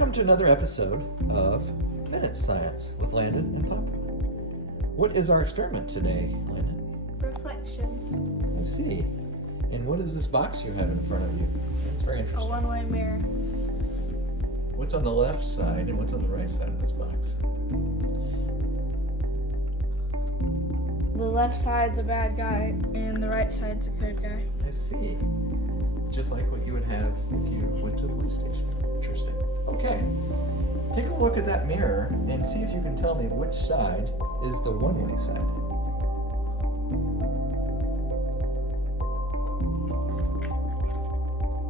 Welcome to another episode of Minute Science with Landon and Papa. What is our experiment today, Landon? Reflections. I see. And what is this box you have in front of you? It's very A interesting. one-way mirror. What's on the left side and what's on the right side of this box? The left side's a bad guy, and the right side's a good guy. I see. Just like what you would have if you went to a police station. Interesting. Okay. Take a look at that mirror and see if you can tell me which side is the one-way side.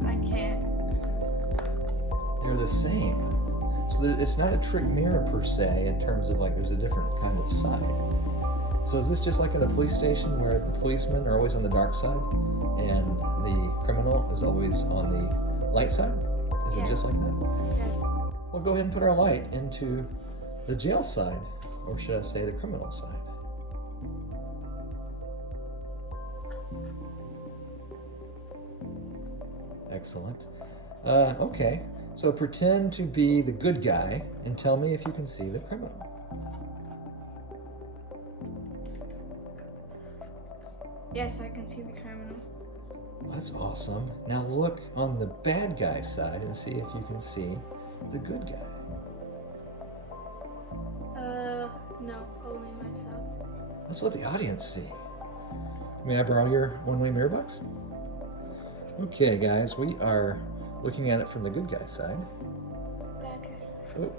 I can't. They're the same. So it's not a trick mirror per se in terms of like there's a different kind of side. So is this just like at a police station where the policemen are always on the dark side and the criminal is always on the light side? Is it just like that? Yes. Well, go ahead and put our light into the jail side, or should I say the criminal side? Excellent. Okay, so pretend to be the good guy and tell me if you can see the criminal. Yes, I can see the criminal. That's awesome. Now look on the bad guy side and see if you can see the good guy. No, only myself. Let's let the audience see. May I borrow your one-way mirror box? Okay, guys, we are looking at it from the good guy side. Bad guy side.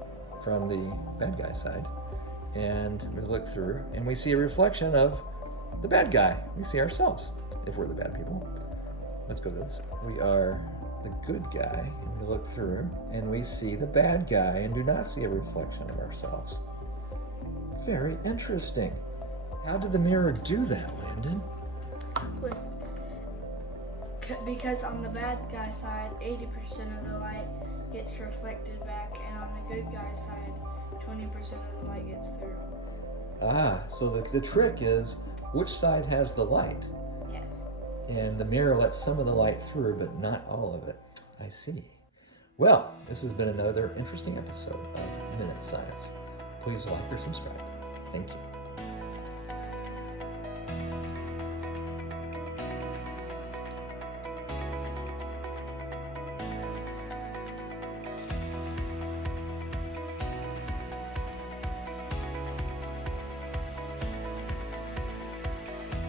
From the bad guy side. And we look through and we see a reflection of the bad guy. We see ourselves, if we're the bad people. Let's go to this. We are the good guy, and we look through, and we see the bad guy, and do not see a reflection of ourselves. Very interesting. How did the mirror do that, Landon? Because on the bad guy side, 80% of the light gets reflected back, and on the good guy side, 20% of the light gets through. Ah, so the trick is which side has the light? Yes. And the mirror lets some of the light through, but not all of it. I see. Well, this has been another interesting episode of Minute Science. Please like or subscribe. Thank you.